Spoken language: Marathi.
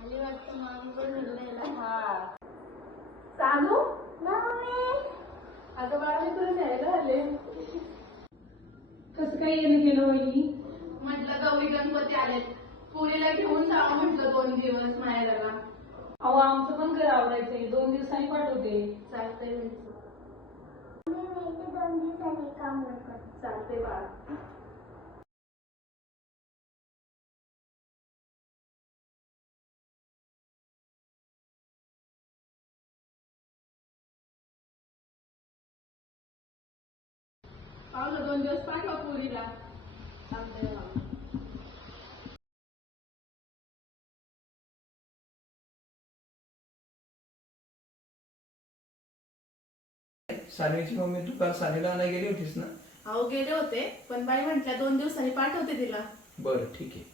आली वाटतं मामी पण निघलेला. हा सानू अगं बाळा मी तुला न्यायला आले. कसं काय येणं केलं वहिनी? म्हटलं गौरी गणपती आलेत, पुरीला घेऊन जावं म्हटलं 2 दिवस माहेराला. अहो आमचं पण घर आवडायचंय, 2 दिवसांनी पाठवते. चालतंय मी 2 दिवसांनी काम करतो. चालते बाळा. पावलं 2 दिवस पाठवा पुरीला. चालतंय बाळा. सानवीची मम्मी तू काल सानीला आणायला गेली होतीस ना? अहो गेले होते, पण बाई म्हटल्या 2 दिवसांनी पाठवते तिला. बरं ठीक आहे.